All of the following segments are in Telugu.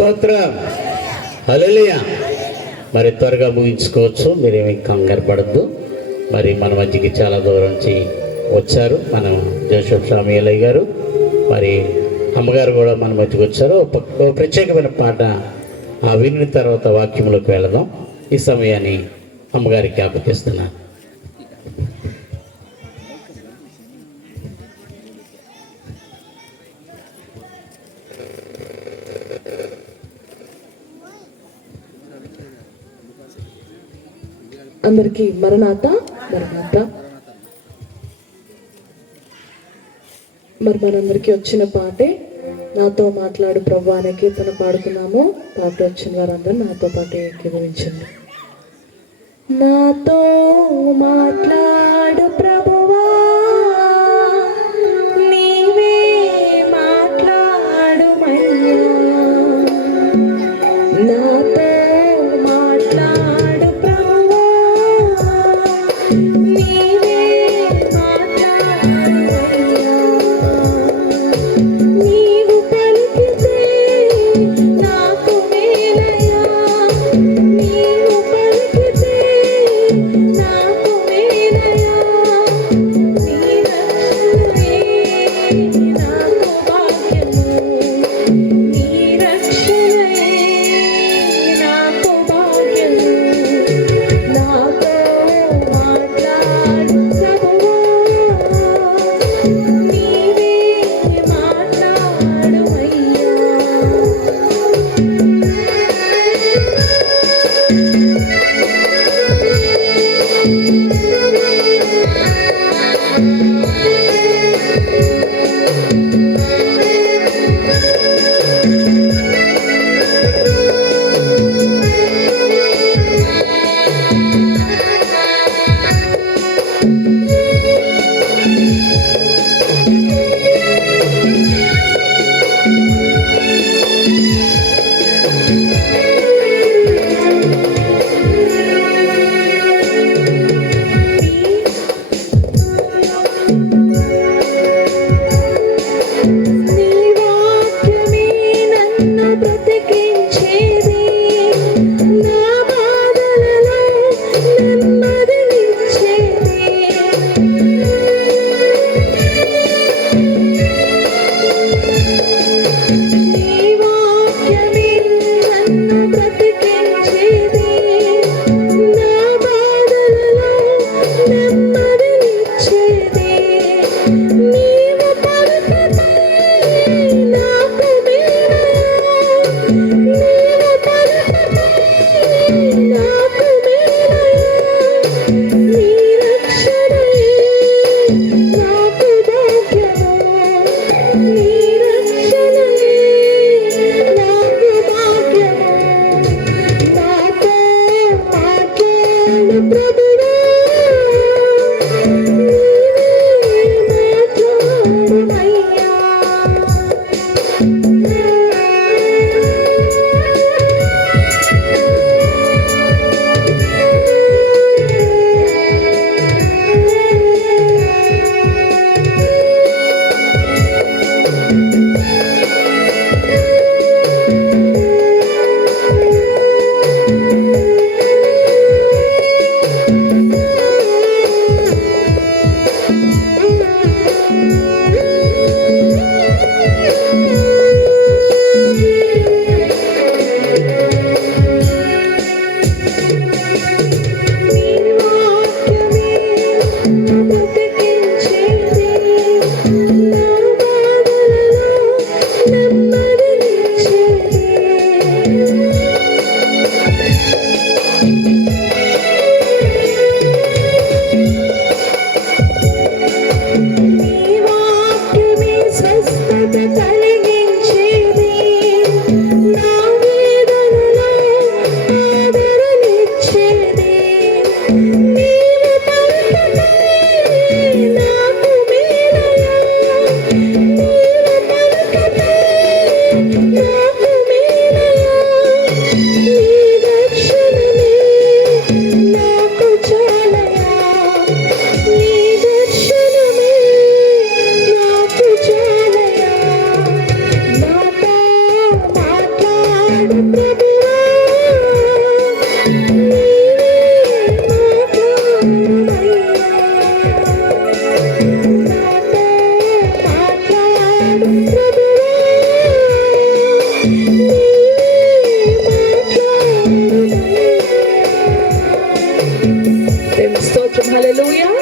స్తోత్రం. హల్లెలూయా. మరి త్వరగా ముగించుకోవచ్చు, మీరేమి కంగారు పడద్దు. మరి మన మధ్యకి చాలా దూరం నుంచి వచ్చారు మన జోసెఫ్ స్వామియలయ్య గారు, మరి అమ్మగారు కూడా మన మధ్యకి వచ్చారు. ఒక ప్రత్యేకమైన పాట వినిన తర్వాత వాక్యంలోకి వెళదాం. ఈ సమయాన్ని అమ్మగారికి అప్పగిస్తున్నాను. అందరికీ మరణాత మరణాత. మరి మనందరికీ వచ్చిన పాటే నాతో మాట్లాడు ప్రభు అనే కీర్తన పాడుకున్నాము. పాట వచ్చిన వారందరూ నాతో పాటు ఏకీభవించండి. నాతో మాట్లాడు ప్రభువా, నీవే మాట్లాడు మయ్యా. నాతో మాట్లాడు ప్రభువా, నీవే మాట్లాడు మయ్యా. నీవు పలికితే నాకు మేలయ్యా, నీవు పలికితే నాకు మేలయ్యా. నీ రక్షణే నాకు భాగ్యము, నీ రక్షణే నాకు భాగ్యము. నాతో మాట్లాడు ప్రభువా, నీవే మాట్లాడు అయ్యా. నీ వాక్యమే నన్ను బ్రతికించేది, నా బాధలలో నెమ్మదినిచ్చేది.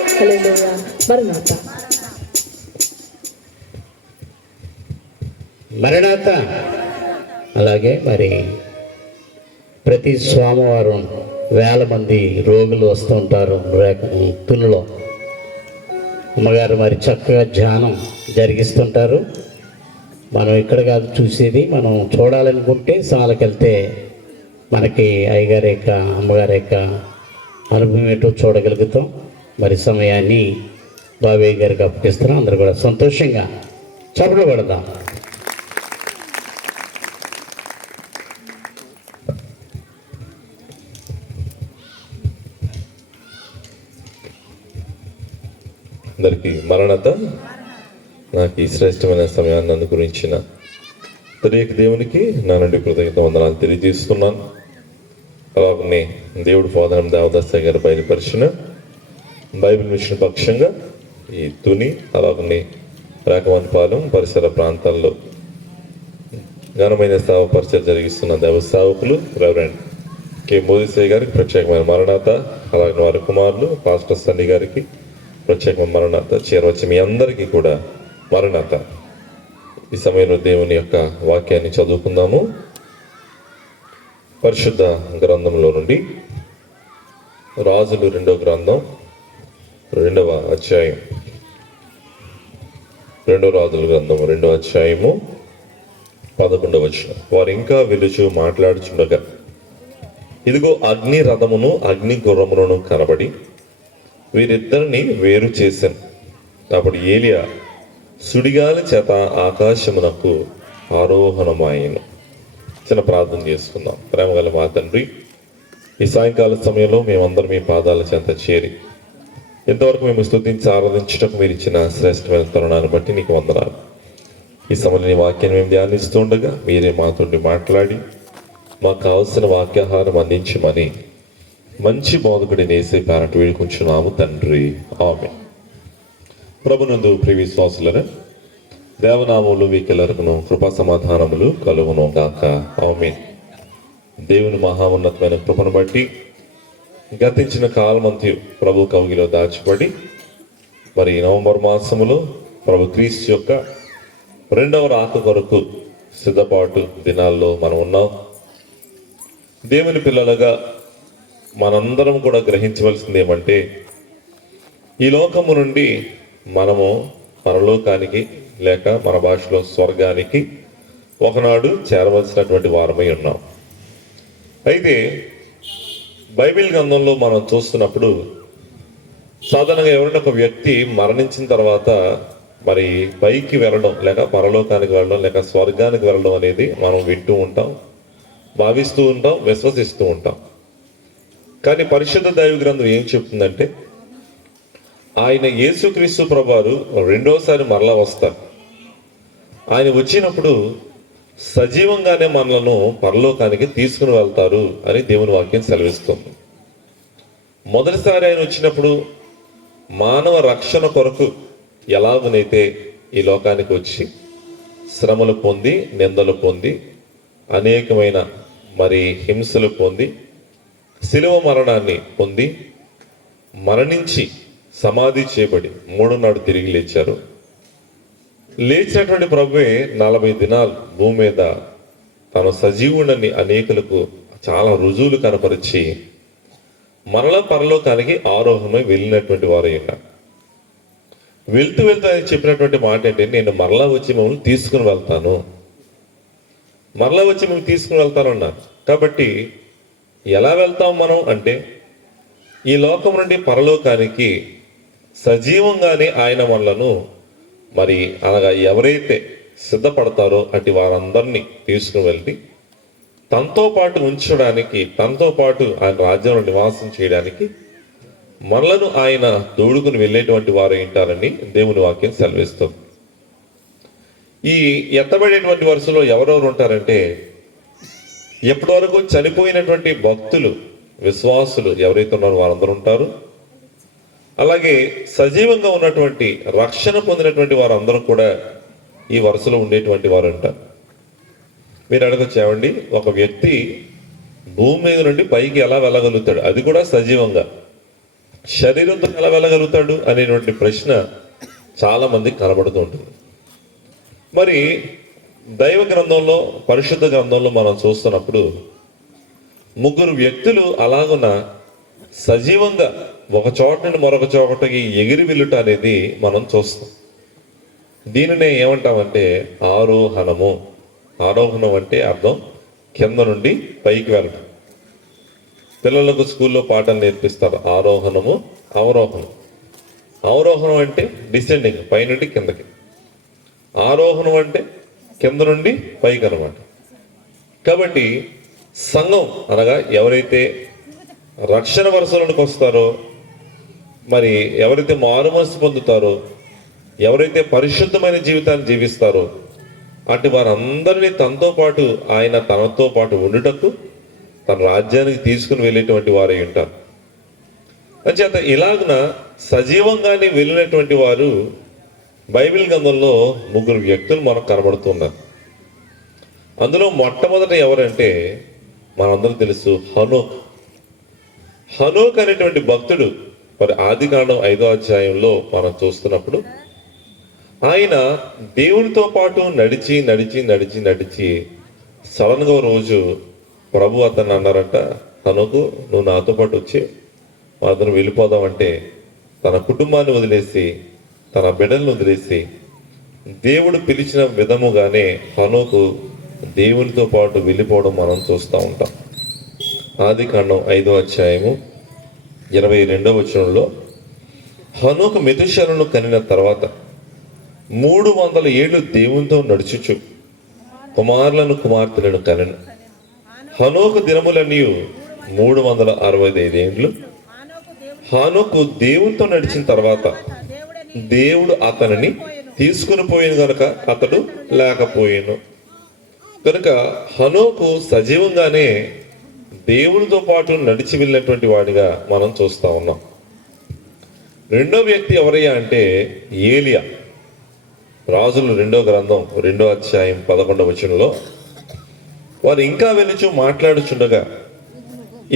హల్లెలూయా. మరణాత. మరణాత. అలాగే మరి ప్రతి సోమవారం వేల మంది రోగులు వస్తూ ఉంటారు తుల్లో. అమ్మగారు మరి చక్కగా ధ్యానం జరిగిస్తుంటారు. మనం ఇక్కడ కాదు చూసేది, మనం చూడాలనుకుంటే సాలకు వెళ్తే మనకి అయ్యగారి యొక్క అమ్మగారి యొక్క అనుభవం ఏంటో చూడగలుగుతాం. మరి సమయాన్ని బాబయ్య గారికి అప్పగిస్తున్నాం. అందరూ కూడా సంతోషంగా చప్పట్లు కొడదాం. అందరికీ మరణత. నాకు ఈ శ్రేష్టమైన సమయాన్ని అనుగురించిన తెలియక దేవునికి నా నుండి కృతజ్ఞత వందనాలు తెలియజేస్తున్నాను. అలాగనే దేవుడు ఫాదర్ దేవదాస్ గారు బయలుపరిచిన బైబిల్ మిషన్ పక్షంగా ఈ తుని అలాగనే రాకవన్పాలెం పరిసర ప్రాంతాల్లో ఘనమైన సేవ పరిచయం జరిగిస్తున్న దేవ సేవకులు రెవరెండ్ కె మోదీసయ్య గారికి ప్రత్యేకమైన మరణాత, అలాగే వారి కుమారులు పాస్టర్ సన్ని గారికి ప్రత్యేకమైన మరణాత చేరవచ్చి మీ అందరికీ కూడా మరణాత. ఈ సమయంలో దేవుని యొక్క వాక్యాన్ని చదువుకుందాము. పరిశుద్ధ గ్రంథంలో నుండి రాజులు 2వ గ్రంథం 2వ అధ్యాయం, 2 రాజుల గ్రంథం 2వ అధ్యాయము 11వ వచనం. వారు ఇంకా వెలుచు మాట్లాడుచుండగా ఇదిగో అగ్ని రథమును అగ్ని గుర్రములను కనబడి వీరిద్దరిని వేరు చేశాను. అప్పుడు ఏలియా సుడిగాలి చేత ఆకాశమునకు ఆరోహణమాయను. చిన్న ప్రార్థన చేసుకుందాం. ప్రేమగల మా తండ్రి, ఈ సాయంకాల సమయంలో మేమందరం మీ పాదాల చెంత చేరి ఇంతవరకు మేము స్తుతించి ఆరాధించటకు మీరు ఇచ్చిన శ్రేష్టమైన తరుణాన్ని బట్టి నీకు వందనాలు. ఈ సమయంలో నీ వాక్యాన్ని మేము ధ్యానిస్తూ ఉండగా మీరే మాతోటి మాట్లాడి మాకు కావలసిన వాక్యాహారం అందించమని మంచి బోధకుడి నేసే పేరట వేడుకుంటున్నాము తండ్రి. ఆమేన్. ప్రభునందు ప్రియ విశ్వాసులను దేవనామములు మీకెల్లరకును కృపా సమాధానములు కలుగును గాక. ఆమేన్. దేవుని మహాన్నతమైన కృపను బట్టి గతించిన కాలమంతి ప్రభు కౌగిలో దాచిపడి మరి నవంబర్ మాసములో ప్రభు క్రీస్తు యొక్క 2వ రాక కొరకు సిద్ధపాటు దినాల్లో మనం ఉన్నాం. దేవుని పిల్లలుగా మనందరం కూడా గ్రహించవలసింది ఏమంటే, ఈ లోకము నుండి మనము పరలోకానికి లేక మన భాషలో స్వర్గానికి ఒకనాడు చేరవలసినటువంటి వారమై ఉన్నాం. అయితే బైబిల్ గ్రంథంలో మనం చూస్తున్నప్పుడు సాధారణంగా ఎవరైనా ఒక వ్యక్తి మరణించిన తర్వాత మరి పైకి వెళ్ళడం లేక పరలోకానికి వెళ్ళడం లేక స్వర్గానికి వెళ్ళడం అనేది మనం వింటూ ఉంటాం, భావిస్తూ ఉంటాం, విశ్వసిస్తూ ఉంటాం. కానీ పరిశుద్ధ దైవ గ్రంథం ఏం చెప్తుందంటే, ఆయన యేసుక్రీస్తు ప్రభువారు 2వసారి మరలా వస్తారు. ఆయన వచ్చినప్పుడు సజీవంగానే మనలను పరలోకానికి తీసుకుని వెళ్తారు అని దేవుని వాక్యం సెలవిస్తుంది. మొదటిసారి ఆయన వచ్చినప్పుడు మానవ రక్షణ కొరకు ఎలాగనైతే ఈ లోకానికి వచ్చి శ్రమలు పొంది, నిందలు పొంది, అనేకమైన మరి హింసలు పొంది, శిలువ మరణాన్ని పొంది, మరణించి సమాధి చేయబడి 3వ నాడు తిరిగి లేచారు. లేచినటువంటి ప్రభువే 40 దినాలు భూమి మీద తన సజీవుడని అనేకులకు చాలా రుజువులు కనపరిచి మరలా పరలోకానికి ఆరోహణమై వెళ్ళినటువంటి వారు ఉన్నారు. వెళ్తూ ఆయన చెప్పినటువంటి మాట ఏంటంటే, నేను మరలా వచ్చి మిమ్మల్ని తీసుకుని వెళ్తాను, మరలా వచ్చి మేము తీసుకుని వెళ్తాను అన్నారు. కాబట్టి ఎలా వెళ్తాం మనం అంటే, ఈ లోకం నుండి పరలోకానికి సజీవంగానే ఆయన మనలను మరి అనగా ఎవరైతే సిద్ధపడతారో అటు వారందరినీ తీసుకుని వెళ్ళి తనతో పాటు ఉంచడానికి, తనతో పాటు ఆయన రాజ్యంలో నివాసం చేయడానికి మనలను ఆయన తోడుకుని వెళ్ళేటువంటి వారు ఏంటారని దేవుని వాక్యం సెలవిస్తుంది. ఈ ఎత్తబడేటువంటి వరుసలో ఎవరెవరు ఉంటారంటే, ఎప్పటి వరకు చనిపోయినటువంటి భక్తులు, విశ్వాసులు ఎవరైతే ఉన్నారో వారందరూ ఉంటారు. అలాగే సజీవంగా ఉన్నటువంటి రక్షణ పొందినటువంటి వారందరూ కూడా ఈ వరుసలో ఉండేటువంటి వారు ఉంటారు. మీరు అడగచ్చు, ఏమండి ఒక వ్యక్తి భూమి మీద నుండి పైకి ఎలా వెళ్ళగలుగుతాడు, అది కూడా సజీవంగా? శరీరంతో ఎలా వెళ్ళగలుగుతాడు అనేటువంటి ప్రశ్న చాలా మందికి కనబడుతూ ఉంటుంది. మరి దైవ గ్రంథంలో, పరిశుద్ధ గ్రంథంలో మనం చూస్తున్నప్పుడు ముగ్గురు వ్యక్తులు అలాగున సజీవంగా ఒక చోట నుండి మరొక చోటకి ఎగిరి వెళ్ళుట అనేది మనం చూస్తాం. దీనినే ఏమంటామంటే ఆరోహణము. ఆరోహణం అంటే అర్థం కింద నుండి పైకి వెళ్ళడం. పిల్లలకు స్కూల్లో పాఠాలు నేర్పిస్తారు, ఆరోహణము, అవరోహణం. అవరోహణం అంటే డిసెండింగ్, పైనుండి కిందకి. ఆరోహణం అంటే కింద నుండి పైకి అనమాట. కాబట్టి సంఘం అనగా ఎవరైతే రక్షణ వరుసలోనికి వస్తారో, మరి ఎవరైతే మారు మనసు పొందుతారో, ఎవరైతే పరిశుద్ధమైన జీవితాన్ని జీవిస్తారో అటు వారందరినీ తనతో పాటు, ఆయన తనతో పాటు ఉండుటకు తన రాజ్యానికి తీసుకుని వెళ్ళేటువంటి వారై ఉంటారు. అంచేత ఇలాగున సజీవంగానే వెళ్ళినటువంటి వారు బైబిల్ గ్రంథంలో ముగ్గురు వ్యక్తులు మనకు కనబడుతున్నారు. అందులో మొట్టమొదట ఎవరంటే మనందరూ తెలుసు, హనోక్. హనోక్ అనేటువంటి భక్తుడు మరి ఆదికాండం 5వ అధ్యాయంలో మనం చూస్తున్నప్పుడు ఆయన దేవునితో పాటు నడిచి నడిచి నడిచి నడిచి సడన్గా రోజు ప్రభు అతను అన్నారంట, హనోకు నువ్వు నాతో పాటు వచ్చి అతను వెళ్ళిపోదామంటే తన కుటుంబాన్ని వదిలేసి, తన బిడ్డలను వదిలేసి దేవుడు పిలిచిన విధముగానే హనోకు దేవునితో పాటు వెళ్ళిపోవడం మనం చూస్తూ ఉంటాం. ఆదికాండం 5వ అధ్యాయము 22వ వచనంలో హనోకు మెతుషెలను కనిన తర్వాత 300 ఏళ్ళు దేవునితో నడుచుచు కుమారులను కుమార్తెలను కనెను. హనోకు దినములన్నీ 365 ఏండ్లు. హనోకు దేవునితో నడిచిన తర్వాత దేవుడు అతనిని తీసుకుని పోయిన గనుక అతడు లేకపోయాను. కనుక హనోకు సజీవంగానే దేవునితో పాటు నడిచి వెళ్ళినటువంటి వాడిగా మనం చూస్తా ఉన్నాం. రెండో వ్యక్తి ఎవరయ్యా అంటే ఏలియా. రాజులు 2వ గ్రంథం 2వ అధ్యాయం 11వ వచనంలో వారు ఇంకా వెలుచు మాట్లాడుచుండగా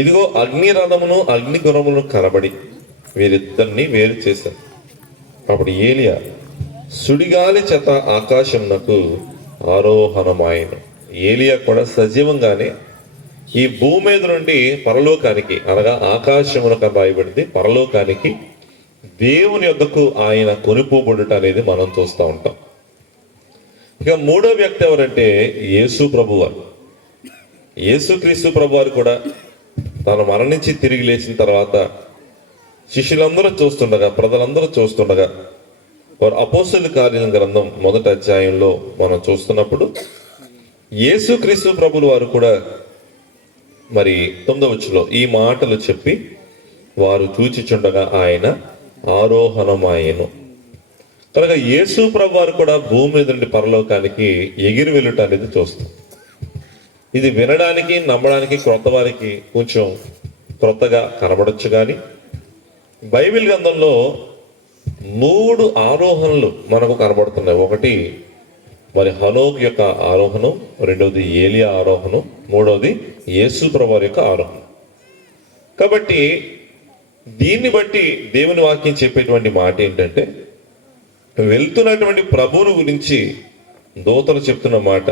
ఇదిగో అగ్ని రథమును అగ్ని గుర్రమును కనబడి వీరిద్దరిని వేరు చేశారు. అప్పుడు ఏలియా సుడిగాలి చేత ఆకాశమునకు ఆరోహణమాయను. ఏలియా కూడా సజీవంగానే ఈ భూమి మీద నుండి పరలోకానికి, అనగా ఆకాశమునకు రాయబడింది, పరలోకానికి దేవుని యొద్దకు ఆయన కొనిపోబడుట అనేది మనం చూస్తూ ఉంటాం. ఇక మూడో వ్యక్తి ఎవరంటే యేసు ప్రభువారు. యేసుక్రీస్తు ప్రభువారు కూడా తను మరణించి తిరిగి లేచిన తర్వాత శిష్యులందరూ చూస్తుండగా, ప్రజలందరూ చూస్తుండగా వారు అపోస్తలుల కార్యాల గ్రంథం 1వ అధ్యాయంలో మనం చూస్తున్నప్పుడు యేసుక్రీస్తు ప్రభులు వారు కూడా మరి 9వ వచనంలో ఈ మాటలు చెప్పి వారు చూచిచుండగా ఆయన ఆరోహణమాయెను. కనుక యేసు ప్రభు వారు కూడా భూమి మీద నుండి పరలోకానికి ఎగిరి వెళ్ళుట అనేది చూస్తాం. ఇది వినడానికి, నమ్మడానికి క్రొత్త వారికి కొంచెం క్రొత్తగా కనబడచ్చు. కానీ బైబిల్ గ్రంథంలో 3 ఆరోహణలు మనకు కనబడుతున్నాయి. ఒకటి మరి హనోక్ యొక్క ఆరోహణం, రెండవది ఏలియా ఆరోహణం, మూడవది యేసు ప్రభు వారి యొక్క ఆరోహణం. కాబట్టి దీన్ని బట్టి దేవుని వాక్యం చెప్పేటువంటి మాట ఏంటంటే, వెళ్తున్నటువంటి ప్రభువుని గురించి దూతలు చెప్తున్న మాట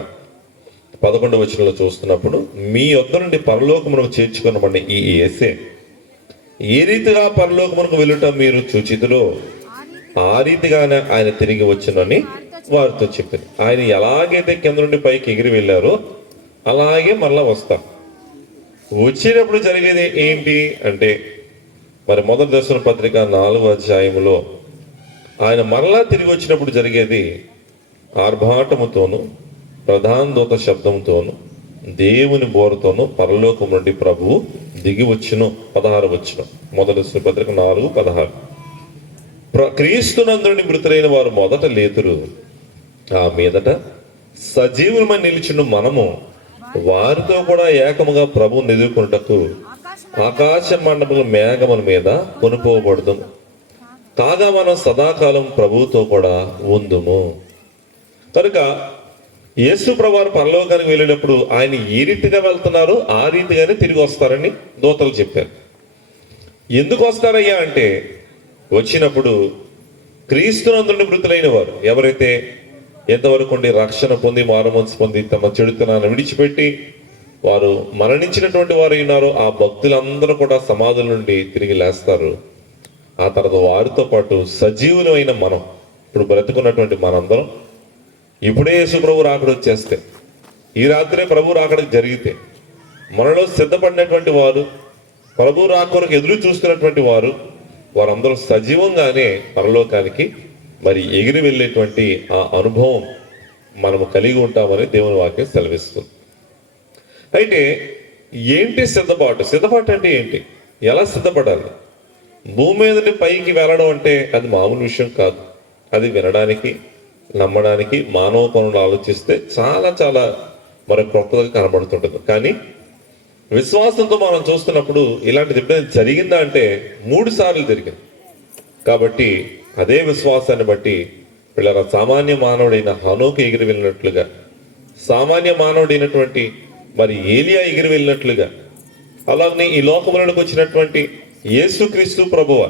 11వ వచనంలో చూస్తున్నప్పుడు, మీ యొద్ద నుండి పరలోకమునకు చేర్చుకున్నబడిన ఈ యేసే ఏ రీతిగా పరలోకమునకు వెళ్ళుట మీరు చూచితులో ఆ రీతిగానే ఆయన తిరిగి వచ్చునని వారితో చెప్పింది. ఆయన ఎలాగైతే కింద నుండి పైకి ఎగిరి వెళ్ళారో అలాగే మళ్ళా వస్తారు. వచ్చేటప్పుడు జరిగేది ఏంటి అంటే, మరి మొదటి దర్శన పత్రిక 4వ అధ్యాయంలో ఆయన మరలా తిరిగి వచ్చినప్పుడు జరిగేది ఆర్భాటముతోను, ప్రధాన దూత శబ్దంతోను, దేవుని బోరతోను పరలోకం నుండి ప్రభువు దిగి వచ్చును. 16వ వచనం, మొదటి దర్శన పత్రిక 4:16. క్రీస్తునందుని మృతులైన వారు మొదట లేతురు, ఆ మీదట సజీవులమని నిలిచిన మనము వారితో కూడా ఏకముగా ప్రభువుని ఎదుర్కొనుటకు ఆకాశ మండపముల మేఘముల మీద కొనుకోబడదు. కాగా మనం సదాకాలం ప్రభువుతో కూడా ఉందుము. కనుక యేసు ప్రభువారు పరలోకానికి వెళ్ళినప్పుడు ఆయన ఏ రీతిగా వెళ్తున్నారో ఆ రీతిగానే తిరిగి వస్తారని దూతలు చెప్పారు. ఎందుకు వస్తారయ్యా అంటే, వచ్చినప్పుడు క్రీస్తునందుండి మృతులైన వారు ఎవరైతే ఎంతవరకు ఉండి రక్షణ పొంది మారుమనసు పొంది తమ చెడుతనాన్ని విడిచిపెట్టి వారు మరణించినటువంటి వారు ఉన్నారో ఆ భక్తులందరూ కూడా సమాధుల నుండి తిరిగి లేస్తారు. ఆ తర్వాత వారితో పాటు సజీవులమైన మనం, ఇప్పుడు బ్రతుకున్నటువంటి మనందరం, ఇప్పుడే యేసు ప్రభు రాకడ వచ్చేస్తే, ఈ రాత్రే ప్రభు రాకడ జరిగితే, మనలో సిద్ధపడినటువంటి వారు, ప్రభు రాకొరకు ఎదురు చూస్తున్నటువంటి వారు, వారందరూ సజీవంగానే పరలోకానికి మరి ఎగిరి వెళ్ళేటువంటి ఆ అనుభవం మనము కలిగి ఉంటామని దేవుని వాక్యం సెలవిస్తుంది. అయితే ఏంటి సిద్ధపాటు? సిద్ధపాటు అంటే ఏంటి? ఎలా సిద్ధపడాలి? భూమి మీదటి పైకి వెళ్ళడం అంటే అది మామూలు విషయం కాదు. అది వినడానికి, నమ్మడానికి మానవ పనులు ఆలోచిస్తే చాలా చాలా మరి కొత్తగా కనబడుతుంటుంది. కానీ విశ్వాసంతో మనం చూస్తున్నప్పుడు ఇలాంటిది ఎప్పుడైనా జరిగిందా అంటే 3 సార్లు జరిగింది. కాబట్టి అదే విశ్వాసాన్ని బట్టి పిల్లల సామాన్య మానవుడైన హనోకు ఎగిరి వెళ్ళినట్లుగా, సామాన్య మానవుడైనటువంటి మరి ఏలియా ఎగిరి వెళ్ళినట్లుగా, అలాగే ఈ లోకములకు వచ్చినటువంటి యేసుక్రీస్తు ప్రభువ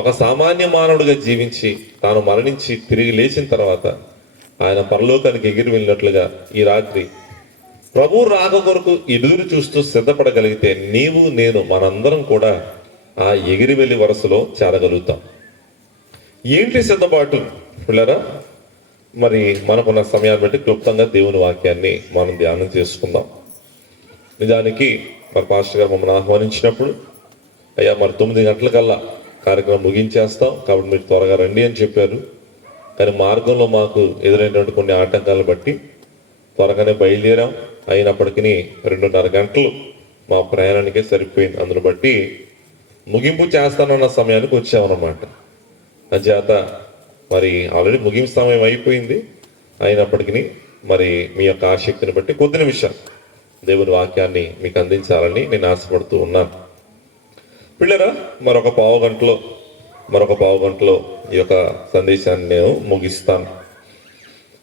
ఒక సామాన్య మానవుడిగా జీవించి తాను మరణించి తిరిగి లేచిన తర్వాత ఆయన పరలోకానికి ఎగిరి వెళ్ళినట్లుగా ఈ రాత్రి ప్రభు రాక కొరకు ఎదురు చూస్తూ సిద్ధపడగలిగితే నీవు నేను మనందరం కూడా ఆ ఎగిరి వెళ్ళి వరుసలో చేరగలుగుతాం. ఏంటి సిద్ధపాటు పిల్లరా? మరి మనకున్న సమయాన్ని బట్టి క్లుప్తంగా దేవుని వాక్యాన్ని మనం ధ్యానం చేసుకుందాం. నిజానికి మరి పాస్టర్ గారు మమ్మల్ని ఆహ్వానించినప్పుడు, అయ్యా మరి 9 గంటలకల్లా కార్యక్రమం ముగించేస్తాం కాబట్టి మీరు త్వరగా రండి అని చెప్పారు. కానీ మార్గంలో మాకు ఎదురైనటువంటి కొన్ని ఆటంకాలను బట్టి త్వరగానే బయలుదేరాం. అయినప్పటికీ 2:30 గంటలు మా ప్రయాణానికే సరిపోయింది. అందును బట్టి ముగింపు చేస్తానన్న సమయానికి వచ్చామన్నమాట. అంచేత మరి ఆల్రెడీ ముగింపు సమయం అయిపోయింది. అయినప్పటికీ మరి మీ యొక్క ఆసక్తిని బట్టి కొద్ది నిమిషాలు దేవుని వాక్యాన్ని మీకు అందించాలని నేను ఆశపడుతూ ఉన్నాను. పిల్లరా, మరొక పావు గంటలో ఈ యొక్క సందేశాన్ని నేను ముగిస్తాను.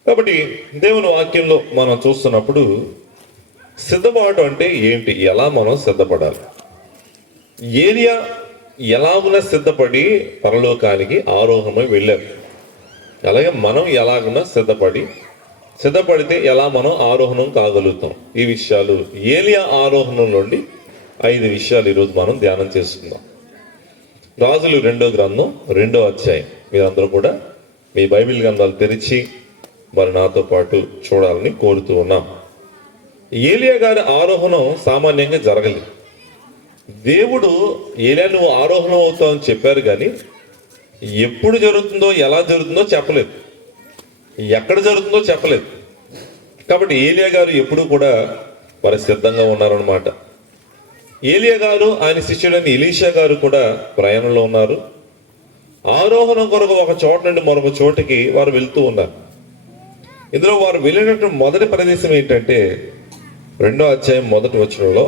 కాబట్టి దేవుని వాక్యంలో మనం చూస్తున్నప్పుడు సిద్ధపాటు అంటే ఏంటి, ఎలా మనం సిద్ధపడాలి? ఏలియా ఎలాగున సిద్ధపడి పరలోకానికి ఆరోహణమై వెళ్ళారు. అలాగే మనం ఎలాగున సిద్ధపడితే ఎలా మనం ఆరోహణం కాగలుగుతాం? ఈ విషయాలు ఏలియా ఆరోహణం నుండి 5 విషయాలు ఈరోజు మనం ధ్యానం చేసుకుందాం. రాజులు 2వ గ్రంథం 2వ అధ్యాయం. మీరందరూ కూడా మీ బైబిల్ గ్రంథాలు తెరిచి మరి నాతో పాటు చూడాలని కోరుతూ ఉన్నాం. ఏలియా గారి ఆరోహణం సామాన్యంగా జరగలేదు. దేవుడు ఏలియా నువ్వు ఆరోహణం అవుతావు అని చెప్పారు, కానీ ఎప్పుడు జరుగుతుందో ఎలా జరుగుతుందో చెప్పలేదు, ఎక్కడ జరుగుతుందో చెప్పలేదు. కాబట్టి ఏలియా గారు ఎప్పుడు కూడా మరి సిద్ధంగా ఉన్నారన్నమాట. ఏలియా గారు ఆయన శిష్యుడైన ఎలీషా గారు కూడా ప్రయాణంలో ఉన్నారు. ఆరోహణం కొరకు ఒక చోట నుండి మరొక చోటికి వారు వెళ్తూ ఉన్నారు. ఇందులో వారు వెళ్ళినటువంటి మొదటి ప్రదేశం ఏంటంటే 2వ అధ్యాయం 1వ వచనంలో,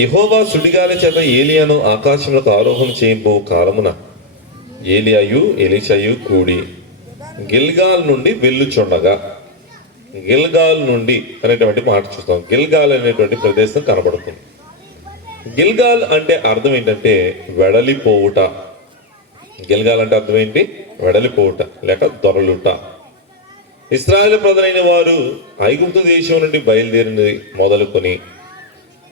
యెహోవా సుడిగాలి చేత ఏలియాను ఆకాశంలోకి ఆరోహణ చేయింపు కాలమున ఏలియాయు ఎలీషాయు కూడి గిల్గాల్ నుండి వెళ్ళుచుండగా. గిల్గాల్ నుండి అనేటువంటి మాట చూస్తాం. గిల్గాల్ అనేటువంటి ప్రదేశం కనబడుతుంది. గిల్గాల్ అంటే అర్థం ఏంటంటే వెడలిపోవుట. గిల్గాల్ అంటే అర్థం ఏంటి? వెడలిపోవుట లేక దొరలుట. ఇశ్రాయేలు ప్రజలైన వారు ఐగుప్తు దేశం నుండి బయలుదేరినది మొదలుకొని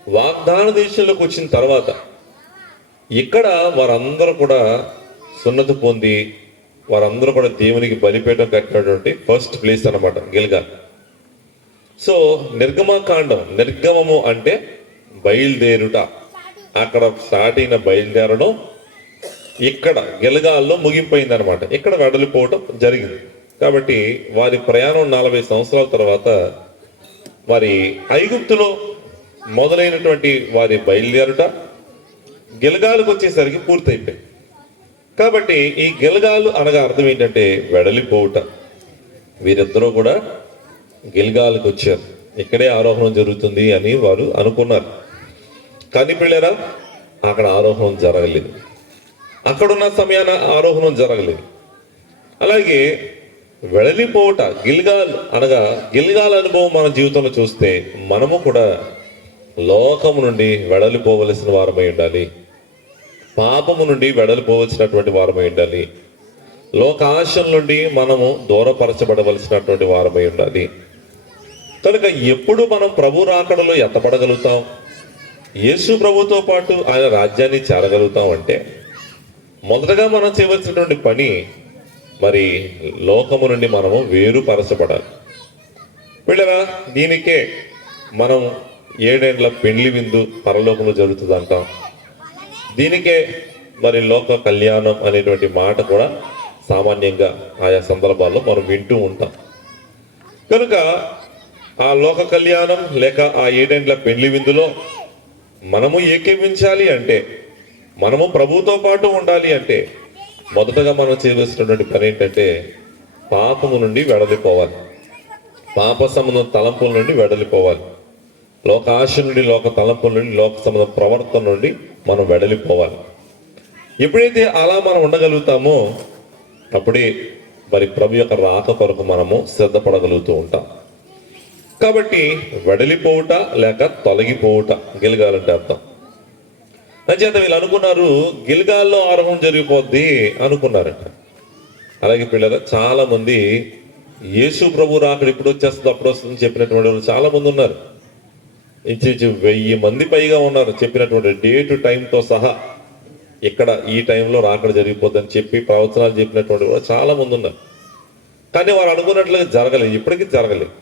వాగ్దాన దేశంలోకి వచ్చిన తర్వాత ఇక్కడ వారందరూ కూడా సున్నతి పొంది వారందరూ కూడా దేవునికి బలిపీఠం కట్టినటువంటి ఫస్ట్ ప్లేస్ అన్నమాట గిల్గాల్. సో నిర్గమము అంటే బయలుదేరుట. అక్కడ స్టార్ట్ అయిన బయలుదేరడం ఇక్కడ గిల్గాల్లో ముగింపోయింది అనమాట. ఇక్కడ వెడలిపోవటం జరిగింది. కాబట్టి వారి ప్రయాణం 40 సంవత్సరాల తర్వాత వారి ఐగుప్తులో మొదలైనటువంటి వారి బయలుదేరుట గిల్గాలుకు వచ్చేసరికి పూర్తయిపోయింది. కాబట్టి ఈ గిల్గాలు అనగా అర్థం ఏంటంటే వెడలిపోవుట. వీరిద్దరూ కూడా గిల్గాలుకు వచ్చారు. ఇక్కడే ఆరోహణం జరుగుతుంది అని వారు అనుకున్నారు. కానీ పిల్లరా, అక్కడ ఆరోహణం జరగలేదు. అక్కడున్న సమయాన ఆరోహణం జరగలేదు. అలాగే వెడలిపోవుట గిల్గాల్ అనగా గిల్గాల్ అనుభవం మన జీవితంలో చూస్తే మనము కూడా లోకము నుండి వెడలిపోవలసిన వారమై ఉండాలి. పాపము నుండి వెడలిపోవలసినటువంటి వారమై ఉండాలి. లోకాశం నుండి మనము దూరపరచబడవలసినటువంటి వారమై ఉండాలి. కనుక ఎప్పుడు మనం ప్రభు రాకడలో ఎత్తపడగలుగుతాం, యేసు ప్రభుతో పాటు ఆయన రాజ్యాన్ని చేరగలుగుతాం అంటే మొదటగా మనం చేయవలసినటువంటి పని మరి లోకము నుండి మనము వేరుపరచబడాలి. వీళ్ళరా దీనికే మనం 7 ఏండ్ల పెండ్లి విందు పరలోకంలో జరుగుతుంది అంటాం. దీనికే మరి లోక కళ్యాణం అనేటువంటి మాట కూడా సామాన్యంగా ఆయా సందర్భాల్లో మనం వింటూ ఉంటాం. కనుక ఆ లోక కళ్యాణం లేక ఆ 7 ఏండ్ల పెండ్లి విందులో మనము ఏకీవించాలి అంటే, మనము ప్రభువుతో పాటు ఉండాలి అంటే మొదటగా మనం చేయవలసినటువంటి పని ఏంటంటే పాపము నుండి వెడలిపోవాలి. పాప సంబంధం తలంపుల నుండి వెడలిపోవాలి. లోక ఆశ నుండి, లోక తలంపుల నుండి, లోక సంబంధ ప్రవర్తన నుండి మనం వెడలిపోవాలి. ఎప్పుడైతే అలా మనం ఉండగలుగుతామో అప్పుడే మరి ప్రభు యొక్క రాక కొరకు మనము సిద్ధపడగలుగుతూ ఉంటాం. కాబట్టి వెడలిపోవుట లేక తొలగిపోవుట గిల్గాలంటే అర్థం. అంచేత వీళ్ళు అనుకున్నారు గిల్గాల్లో ఆరంభం జరిగిపోద్ది అనుకున్నారంట. అలాగే పిల్లలు చాలా మంది యేసు ప్రభు రాకడ ఇప్పుడు వచ్చేస్తుంది అప్పుడు వస్తుంది చెప్పినటువంటి వాళ్ళు చాలా మంది ఉన్నారు. ఇంచుమించు 1000 మంది పైగా ఉన్నారు చెప్పినటువంటి డేట్ టైంతో సహా. ఇక్కడ ఈ టైంలో రాకడ జరిగిపోద్దని చెప్పి ప్రవచనాలు చెప్పినటువంటి కూడా చాలా మంది ఉన్నారు. కానీ వారు అనుకున్నట్లుగా జరగలేదు, ఇప్పటికీ జరగలేదు.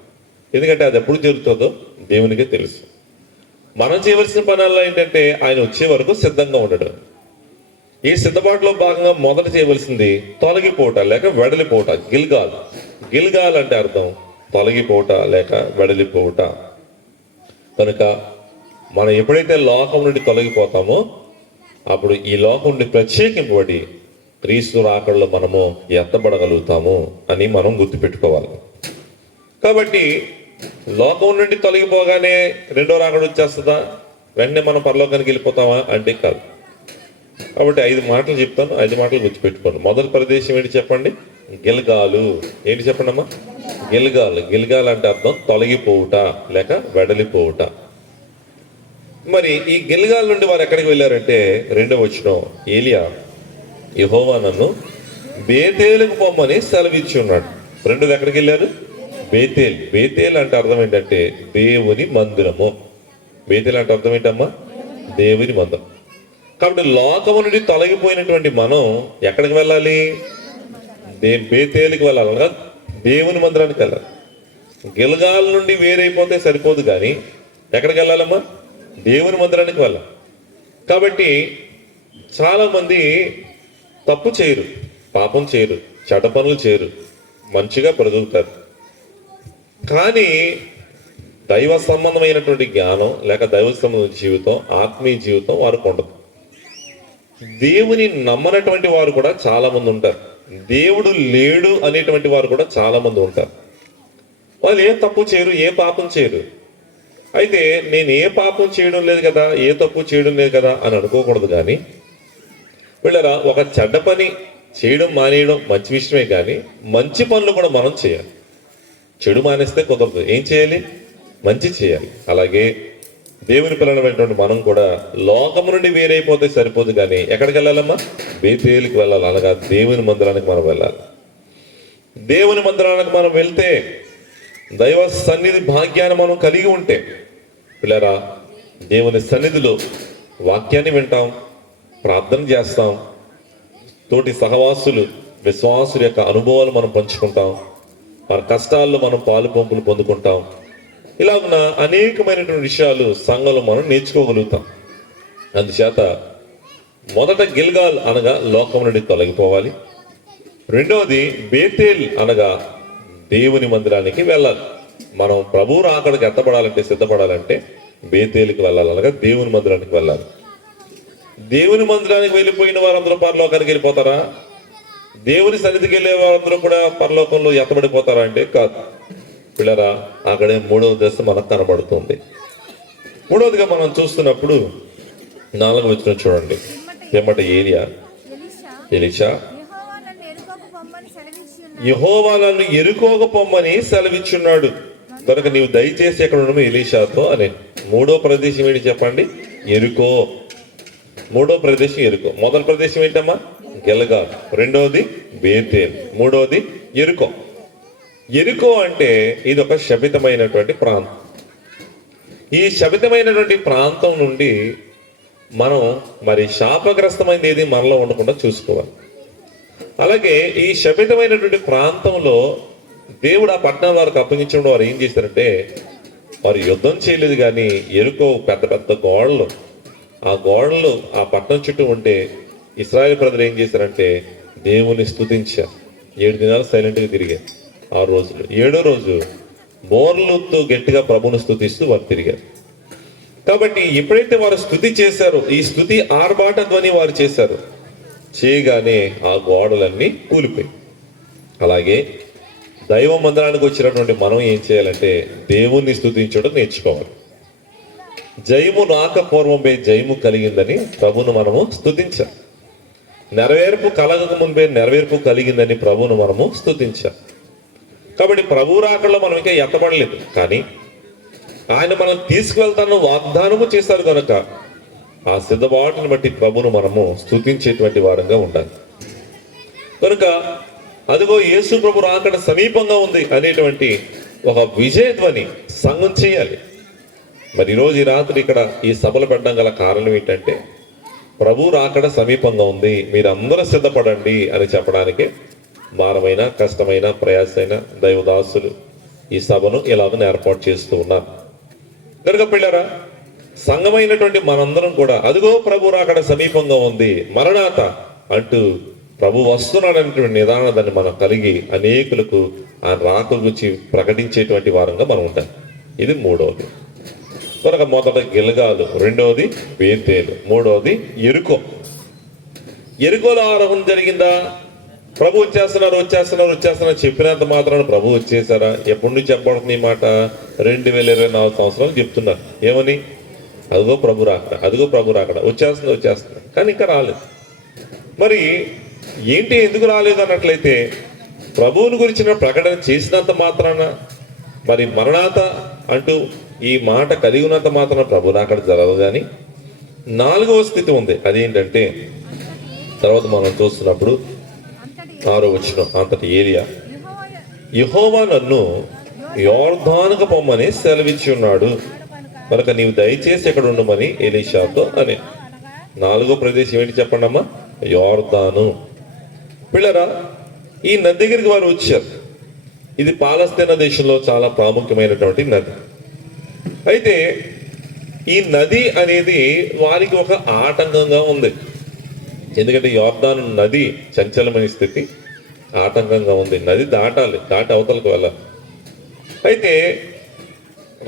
ఎందుకంటే అది ఎప్పుడు జరుగుతుందో దేవునికే తెలుసు. మనం చేయవలసిన పనుల్లో ఏంటంటే ఆయన వచ్చే వరకు సిద్ధంగా ఉండడం. ఈ సిద్ధపాటులో భాగంగా మొదట చేయవలసింది తొలగిపోట లేక వెడలిపోట. గిల్గాల్ అంటే అర్థం తొలగిపోట లేక వెడలిపోట. కనుక మనం ఎప్పుడైతే లోకం నుండి తొలగిపోతామో అప్పుడు ఈ లోకం నుండి ప్రత్యేకింపబడి క్రీస్తు రాకడలో మనము ఎత్తబడగలుగుతాము అని మనం గుర్తుపెట్టుకోవాలి. కాబట్టి లోకం నుండి తొలగిపోగానే రెండో రాకడ వచ్చేస్తుందా, వెంటనే మనం పరలోకానికి వెళ్ళిపోతామా అంటే కాదు. కాబట్టి 5 మాటలు చెప్తాను, 5 మాటలు గుర్తుపెట్టుకోండి. మొదటి ప్రదేశం ఏంటి చెప్పండి? గిల్గాలు. ఏంటి చెప్పండి అమ్మా? గిల్గాల్ అంటే అర్థం తొలగిపోవుట లేక వెడలిపోవుట. మరి ఈ గిల్గాల్ నుండి వారు ఎక్కడికి వెళ్ళారంటే 2వ వచనం, ఏలియా యెహోవా నన్ను బేతేలుకు పొమ్మని సెలవిచ్చి ఉన్నాడు. 2ది ఎక్కడికి వెళ్ళారు? బేతేల్ అంటే అర్థం ఏంటంటే దేవుని మందిరము. బేతేల్ అంటే అర్థం ఏంటమ్మా? దేవుని మందిరం. కాబట్టి లోకము నుండి తొలగిపోయినటువంటి మనం ఎక్కడికి వెళ్ళాలి? బేతేలుకి వెళ్ళాలి, అనగా దేవుని మందిరానికి వెళ్ళాలి. గిల్గాల్ నుండి వేరైపోతే సరిపోదు, కానీ ఎక్కడికి వెళ్ళాలమ్మా? దేవుని మందిరానికి వెళ్ళాలి. కాబట్టి చాలా మంది తప్పు చేయరు, పాపం చేయరు, చెడ్డ పనులు చేయరు, మంచిగా బ్రతుకుతారు. కానీ దైవ సంబంధమైనటువంటి జ్ఞానం లేక దైవ సంబంధమైన జీవితం, ఆత్మీయ జీవితం వారికి ఉండదు. దేవుని నమ్మనటువంటి వారు కూడా చాలా మంది ఉంటారు. దేవుడు లేడు అనేటువంటి వారు కూడా చాలా మంది ఉంటారు. వాళ్ళు ఏ తప్పు చేయరు, ఏ పాపం చేయరు. అయితే నేను ఏ పాపం చేయడం లేదు కదా, ఏ తప్పు చేయడం లేదు కదా అని అనుకోకూడదు. కానీ వీళ్ళరా ఒక చెడ్డ పని చేయడం మానేయడం మంచి విషయమే, కానీ మంచి పనులు కూడా మనం చేయాలి. చెడు మానేస్తే కుదరదు. ఏం చేయాలి? మంచి చేయాలి. అలాగే దేవుని పిల్లలమైనటువంటి మనం కూడా లోకము నుండి వేరైపోతే సరిపోదు, కానీ ఎక్కడికి వెళ్ళాలమ్మా? బేతేలుకి వెళ్ళాలి, అనగా దేవుని మందిరానికి మనం వెళ్ళాలి. దేవుని మందిరానికి మనం వెళ్తే దైవ సన్నిధి భాగ్యాన్ని మనం కలిగి ఉంటే పిల్లరా దేవుని సన్నిధిలో వాక్యాన్ని వింటాం, ప్రార్థన చేస్తాం, తోటి సహవాసులు విశ్వాసుల యొక్క అనుభవాలు మనం పంచుకుంటాం, వారి కష్టాల్లో మనం పాలు పంపులు పొందుకుంటాం. ఇలా ఉన్న అనేకమైనటువంటి విషయాలు సంఘంలో మనం నేర్చుకోగలుగుతాం. అందుచేత మొదట గిల్గాల్ అనగా లోకం నుండి తొలగిపోవాలి. 2వది బేతేల్ అనగా దేవుని మందిరానికి వెళ్ళాలి. మనం ప్రభు రాకడకి ఎత్తబడాలంటే, సిద్ధపడాలంటే బేతేలుకి వెళ్ళాలి, అనగా దేవుని మందిరానికి వెళ్ళాలి. దేవుని మందిరానికి వెళ్ళిపోయిన వారందరూ పరలోకానికి వెళ్ళిపోతారా? దేవుని సన్నిధికి వెళ్ళే వారందరూ కూడా పరలోకంలో ఎత్తబడిపోతారా అంటే కాదు. పిల్లరా అక్కడే 3వ దశ మనకు కనబడుతుంది. 3వదిగా మనం చూస్తున్నప్పుడు 4వ వచనం చూడండి. పిమ్మట ఎలీషా యెహోవా నన్ను ఎరుకోక పొమ్మని సెలవిచ్చున్నాడు, కనుక నీవు దయచేసి ఎక్కడ ఉండము ఎలీషాతో అని. 3వ ప్రదేశం ఏంటి చెప్పండి? ఎరుకో. మూడో ప్రదేశం ఎరుకో. మొదటి ప్రదేశం ఏంటమ్మా? గిల్గాల్. రెండవది బేతేల్. మూడవది ఎరుకో. ఎరుకో అంటే ఇది ఒక శపితమైనటువంటి ప్రాంతం. ఈ శపితమైనటువంటి ప్రాంతం నుండి మనం మరి శాపగ్రస్తమైనది ఏది మనలో ఉండకుండా చూసుకోవాలి. అలాగే ఈ శపితమైనటువంటి ప్రాంతంలో దేవుడు ఆ పట్టణం వారికి అప్పగించడం వారు ఏం చేశారంటే, వారు యుద్ధం చేయలేదు, కానీ ఎరుకో పెద్ద పెద్ద గోడలు, ఆ గోడలు ఆ పట్టణం చుట్టూ ఉంటే ఇశ్రాయేలు ప్రజలు ఏం చేశారంటే దేవుని స్తుతించారు. 7 దినాలు సైలెంట్గా తిరిగారు. 6 రోజులు. 7వ రోజు బోర్లతో గట్టిగా ప్రభుని స్తుతిస్తూ వారు తిరిగారు. కాబట్టి ఎప్పుడైతే వారు స్తుతి చేశారో, ఈ స్తుతి ఆర్భాట ధ్వని వారు చేశారు, చేయగానే ఆ గోడలన్నీ కూలిపోయి. అలాగే దైవ మందిరానికి వచ్చినటువంటి మనం ఏం చేయాలంటే దేవుణ్ణి స్తుతించడం నేర్చుకోవాలి. జయము రాక పూర్వమే జయము కలిగిందని ప్రభును మనము స్తుతించాం. నెరవేర్పు కలగక ముందే నెరవేర్పు కలిగిందని ప్రభును మనము స్తుతించాం. కాబట్టి ప్రభు రాకడలో మనం ఇంకా ఎత్తబడలేదు, కానీ ఆయన మనం తీసుకువెళ్తాను వాగ్దానము చేశారు కనుక ఆ సిద్ధబాటును బట్టి ప్రభును మనము స్తుతించేటువంటి వారంగా ఉండాలి. కనుక అదిగో యేసు ప్రభు రాకడ సమీపంగా ఉంది అనేటువంటి ఒక విజయధ్వని సంఘం చేయాలి. మరి ఈరోజు ఈ రాత్రి ఇక్కడ ఈ సభలు పెట్టడం గల కారణం ఏంటంటే, ప్రభు రాకడ సమీపంగా ఉంది, మీరందరూ సిద్ధపడండి అని చెప్పడానికి భారమైన, కష్టమైన, ప్రయాసైన దైవదాసులు ఈ సభను ఇలాగ ఏర్పాటు చేస్తూ ఉన్నారు. కనుక పిల్లరా, సంఘమైనటువంటి మనందరం కూడా అదిగో ప్రభు రాకడ సమీపంగా ఉంది, మరణాత అంటూ ప్రభు వస్తున్నాడనేటువంటి నిదాన దాన్ని మనం కలిగి అనేకులకు ఆ రాక గురించి ప్రకటించేటువంటి వారంగా మనం ఉంటాం. ఇది మూడవది. కనుక మొదట గిల్గాలు, రెండవది బేతేలు, మూడవది ఎరుకో. ఎరుకోలో ఆరోహణ జరిగిందా? ప్రభు వచ్చేస్తున్నారు చెప్పినంత మాత్రాన ప్రభు వచ్చేసారా? ఎప్పటి నుంచి చెప్పబడుతుంది ఈ మాట? 2024 సంవత్సరాలు చెప్తున్నారు. ఏమని? అదిగో ప్రభు రాకడ, అదిగో ప్రభు రాకడ, వచ్చేస్తుంది, కానీ ఇంకా రాలేదు. మరి ఏంటి, ఎందుకు రాలేదు అన్నట్లయితే, ప్రభువుని గురించిన ప్రకటన చేసినంత మాత్రాన, మరి మరణాత అంటూ ఈ మాట కలిగి ఉన్నంత మాత్రాన ప్రభు రాకడ జరగదు. కానీ 4వ స్థితి ఉంది. అదేంటంటే, తర్వాత మనం చూస్తున్నప్పుడు 6వ వచనం, అంతటి ఏలియా యెహోవా నన్ను యోర్దానుకు పొమ్మని సెలవిచ్చి ఉన్నాడు కనుక నీవు దయచేసి ఇక్కడ ఉండమని ఎలీషాతో అని. 4వ ప్రదేశం ఏంటి చెప్పండి అమ్మా? యోర్దాను. పిల్లరా, ఈ నది దగ్గరికి వారు వచ్చారు. ఇది పాలస్తీనా దేశంలో చాలా ప్రాముఖ్యమైనటువంటి నది. అయితే ఈ నది అనేది వారికి ఒక ఆటంకంగా ఉంది. ఎందుకంటే యోర్దాను నది చంచలమైన స్థితి, ఆటంకంగా ఉంది. నది దాటాలి, దాటి అవతలకు వెళ్ళాలి. అయితే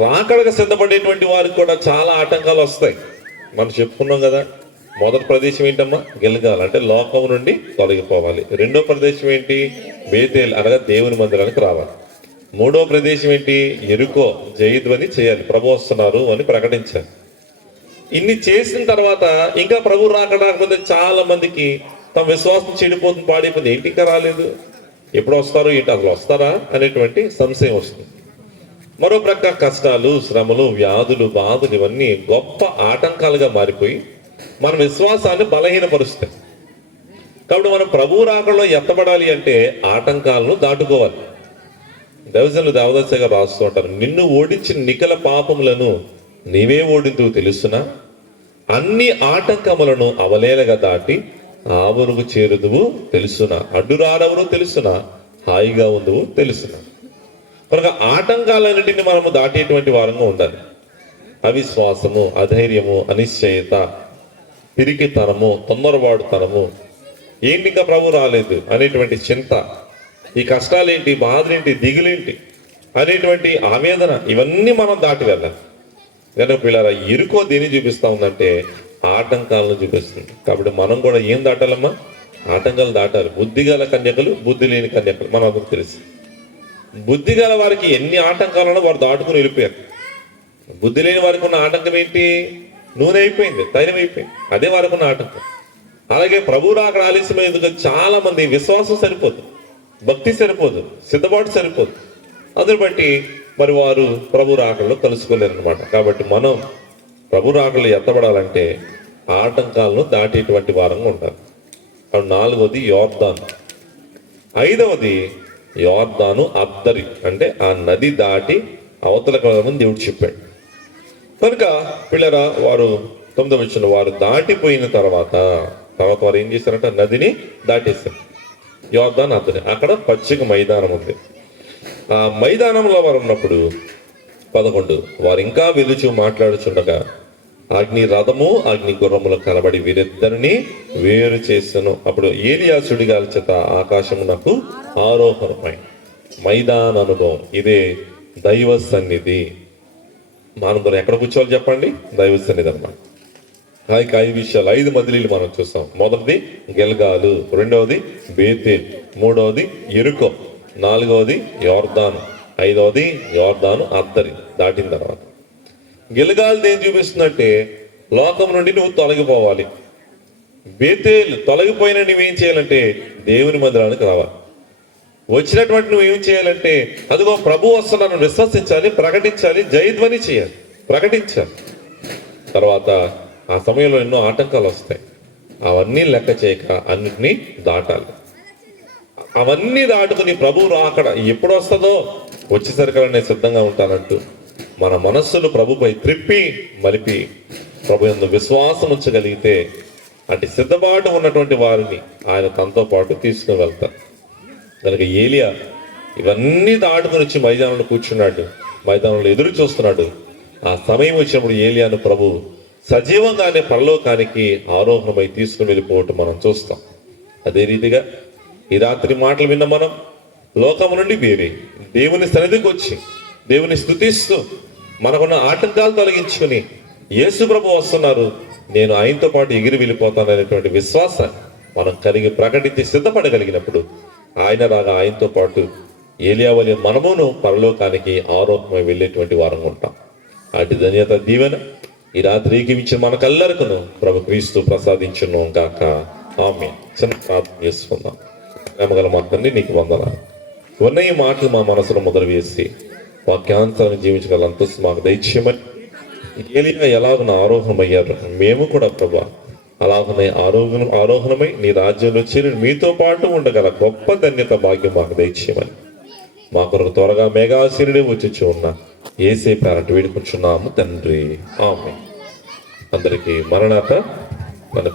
రాకడకు సిద్ధపడేటువంటి వారికి కూడా చాలా ఆటంకాలు వస్తాయి. మనం చెప్పుకున్నాం కదా, మొదటి ప్రదేశం ఏంటమ్మా? గిల్గాల్, అంటే లోకం నుండి తొలగిపోవాలి. రెండో ప్రదేశం ఏంటి? బేతేల్, అనగా దేవుని మందిరానికి రావాలి. మూడో ప్రదేశం ఏంటి? ఎరుకో, జయధ్వని చేయాలి, ప్రభు వస్తున్నారు అని ప్రకటించాలి. ఇన్ని చేసిన తర్వాత ఇంకా ప్రభు రాకడాకపోతే చాలా మందికి తమ విశ్వాసం చెడిపోతుంది, పాడైపోతుంది. ఏంటి ఇంకా రాలేదు, ఎప్పుడు వస్తారు, ఏంటి అసలు వస్తారా అనేటువంటి సంశయం వస్తుంది. మరో ప్రక్క కష్టాలు, శ్రమలు, వ్యాధులు, బాధలు ఇవన్నీ గొప్ప ఆటంకాలుగా మారిపోయి మన విశ్వాసాన్ని బలహీనపరుస్తాయి. కాబట్టి మనం ప్రభు రాకడలో ఎత్తబడాలి అంటే ఆటంకాలను దాటుకోవాలి. దైవజనులు దేవదాస గారు రాస్తూ ఉంటారు, నిన్ను ఓడించిన నికల పాపములను నీవే ఓడిందువు తెలుసునా, అన్ని ఆటంకములను అవలేలగా దాటి ఆవరుగు చేరుదువు తెలుసునా, అడ్డురాడెవరో తెలుసునా, హాయిగా ఉందువు తెలుసునా. కనుక ఆటంకాలన్నింటినీ మనము దాటేటువంటి వారంగా ఉండాలి. అవిశ్వాసము, అధైర్యము, అనిశ్చయత, పిరికితనము, తొందరపాటుతనము, ఏంటి ఇంకా ప్రభు రాలేదు అనేటువంటి చింత, ఈ కష్టాలేంటి, బాధలేంటి, దిగులేంటి అనేటువంటి ఆవేదన, ఇవన్నీ మనం దాటి వెళ్ళాలి. కనుక పిల్లరా, ఇరుకో దేని చూపిస్తా ఉందంటే ఆటంకాలను చూపిస్తుంది. కాబట్టి మనం కూడా ఏం దాటాలమ్మా? ఆటంకాలు దాటాలి. బుద్ధిగల కన్యకలు, బుద్ధి లేని కన్యకలు మనం అందరికి తెలుసు. బుద్ధిగల వారికి ఎన్ని ఆటంకాలను వారు దాటుకుని వెళ్ళిపోయారు. బుద్ధి లేని వారికి ఉన్న ఆటంకం ఏంటి? నూనె అయిపోయింది, తైలం అయిపోయింది, అదే వారికి ఉన్న ఆటంకం. అలాగే ప్రభు రాకడ ఆలస్యమైనందుకు చాలా మంది విశ్వాసం సరిపోదు, భక్తి సరిపోదు, సిద్ధపాటు సరిపోదు. అందుని బట్టి మరి వారు ప్రభు రాకడలో కలుసుకోలేరు అనమాట. కాబట్టి మనం ప్రభు రాకడలో ఎత్తబడాలంటే ఆటంకాలను దాటేటువంటి వారంగా ఉండాలి. అప్పుడు 4వది యోర్దాను. 5వది యోర్దాను అద్దరి, అంటే ఆ నది దాటి అవతలకు వెళ్ళమని దేవుడు చెప్పాడు. కనుక పిల్లరా, వారు 9వ వచనం, వారు దాటిపోయిన తర్వాత వారు ఏం చేశారంటే నదిని దాటేశారు. యోర్దాను అద్దరి, అక్కడ పచ్చిక మైదానం ఉంది. ఆ మైదానంలో వారు ఉన్నప్పుడు 11, వారు ఇంకా వెలుచు మాట్లాడుచుండగా అగ్ని రథము అగ్ని గుర్రములు కనబడి వీరిద్దరిని వేరు చేసెను. అప్పుడు ఏలియా సుడిగాల చేత ఆకాశమునకు ఆరోహణమై. మైదాన అనుభవం, ఇదే దైవ సన్నిధి. మనం ఎక్కడ కూర్చోవాలి చెప్పండి? దైవ సన్నిధి అన్నమాట. 5 విషయాలు, 5 మదిలీలు మనం చూస్తాం. మొదటిది గిల్గాలు, 2వది బేతేల్, 3వది యెరికో, 4వది యోర్దాను, 5వది యోర్దాను అద్దరి దాటిన తర్వాత. గిల్గాల్ ఏం చూపిస్తుందంటే లోకం నుండి నువ్వు తొలగిపోవాలి. బేతేల్ తొలగిపోయిన నువ్వేం చేయాలంటే దేవుని మందిరానికి రావాలి. వచ్చినటువంటి నువ్వేం చేయాలంటే అదిగో ప్రభు వస్తున్నాను విశ్వసించాలి, ప్రకటించాలి, జయధ్వని చేయాలి, ప్రకటించాలి. తర్వాత ఆ సమయంలో ఎన్నో ఆటంకాలు వస్తాయి, అవన్నీ లెక్క చేయక అన్నిటినీ దాటాలి. అవన్నీ దాటుకుని ప్రభువు రాకడ ఎప్పుడు వస్తుందో వచ్చేసరికి నేను సిద్ధంగా ఉంటానంటూ మన మనస్సును ప్రభుపై త్రిప్పి మలిపి ప్రభు యందు విశ్వాసం ఉంచగలిగితే అటు సిద్ధపాటు ఉన్నటువంటి వారిని ఆయన తనతో పాటు తీసుకుని వెళ్తారు. కనుక ఏలియా ఇవన్నీ దాటుకుని వచ్చి మైదానంలో కూర్చున్నాడు, మైదానంలో ఎదురు చూస్తున్నాడు. ఆ సమయం వచ్చినప్పుడు ఏలియాను ప్రభు సజీవంగానే పరలోకానికి ఆరోహణమై తీసుకుని వెళ్ళిపోవటం మనం చూస్తాం. అదే రీతిగా ఈ రాత్రి మాటలు విన్న మనం లోకము నుండి వేరే దేవుని సన్నిధికి వచ్చి దేవుని స్తుతిస్తూ మనకున్న ఆటంకాలు తొలగించుకుని యేసు ప్రభు వస్తున్నారు, నేను ఆయనతో పాటు ఎగిరి వెళ్ళిపోతాను అనేటువంటి విశ్వాసాన్ని మనం కలిగి ప్రకటించి సిద్ధపడగలిగినప్పుడు ఆయన రాగా ఆయనతో పాటు ఏలియా వలె మనమును పరలోకానికి ఆరోగ్యమై వెళ్ళేటువంటి వారంగా ఉంటాం. అటు ధన్యత దీవెన ఈ రాత్రి ఏకీవించిన మనకల్లరికను ప్రభు క్రీస్తు ప్రసాదించును గాక. ఆమేన్. చిన్న ప్రార్థన చేసుకుందాం. ప్రేమగల మా తండ్రి, నీకు వందనాలు. ఉన్న ఈ మాటలు మా మనసులో మొదలు వేసి వాక్యాంతరాన్ని జీవించగల అంతస్తు మాకు దయచేయమని. ఏలియా ఎలాగున ఆరోహణమయ్యారు, మేము కూడా ప్రభు అలాగనే ఆరోహణమై నీ రాజ్యంలో చేరి మీతో పాటు ఉండగల గొప్ప ధన్యత భాగ్యం మాకు దయచేయమని మా కొరకు త్వరగా మేఘాశీనుడే వచ్చి ఉన్న యేసే పేరట వేడుకుంటున్నాము తండ్రి. ఆమేన్. అందరికీ మరణాత. మన